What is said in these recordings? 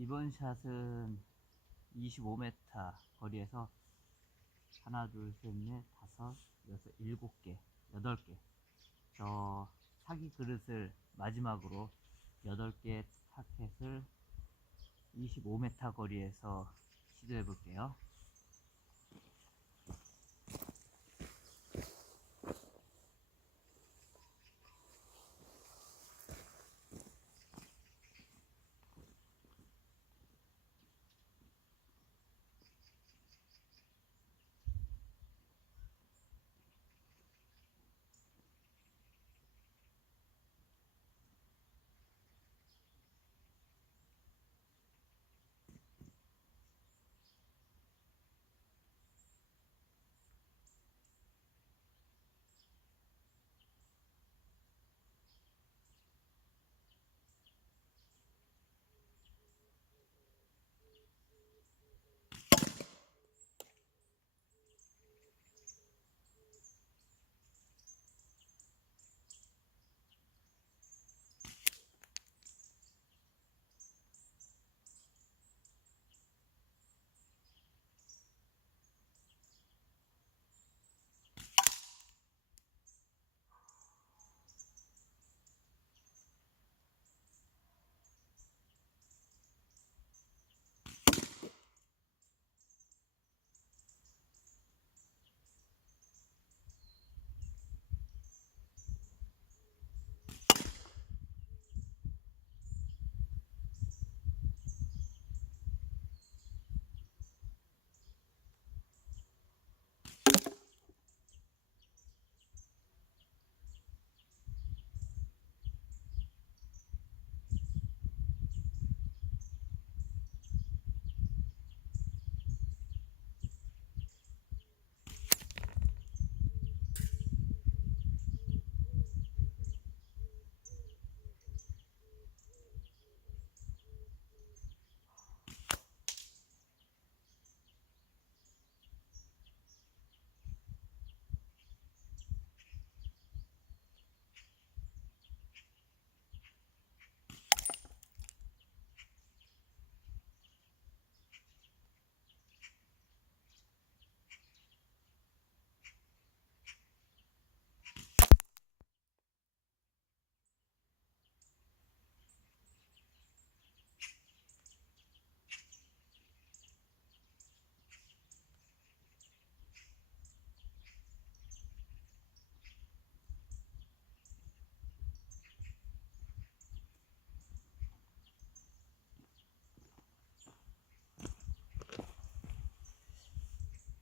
이번 샷은 25m 거리에서 하나, 둘, 셋, 넷, 다섯, 여섯, 일곱 개, 8개. 저 사기 그릇을 마지막으로 8개 타켓을 25m 거리에서 시도해 볼게요.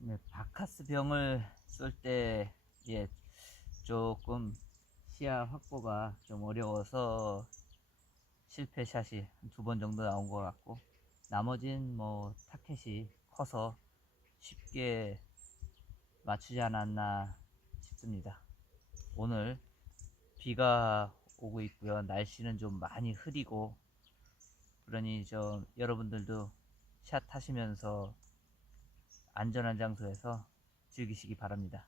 네, 바카스 병을 쏠 때 조금 시야 확보가 좀 어려워서 실패 샷이 2번 정도 나온 것 같고, 나머진 뭐 타켓이 커서 쉽게 맞추지 않았나 싶습니다. 오늘 비가 오고 있고요. 날씨는 좀 많이 흐리고, 그러니 좀 여러분들도 샷 하시면서 안전한 장소에서 즐기시기 바랍니다.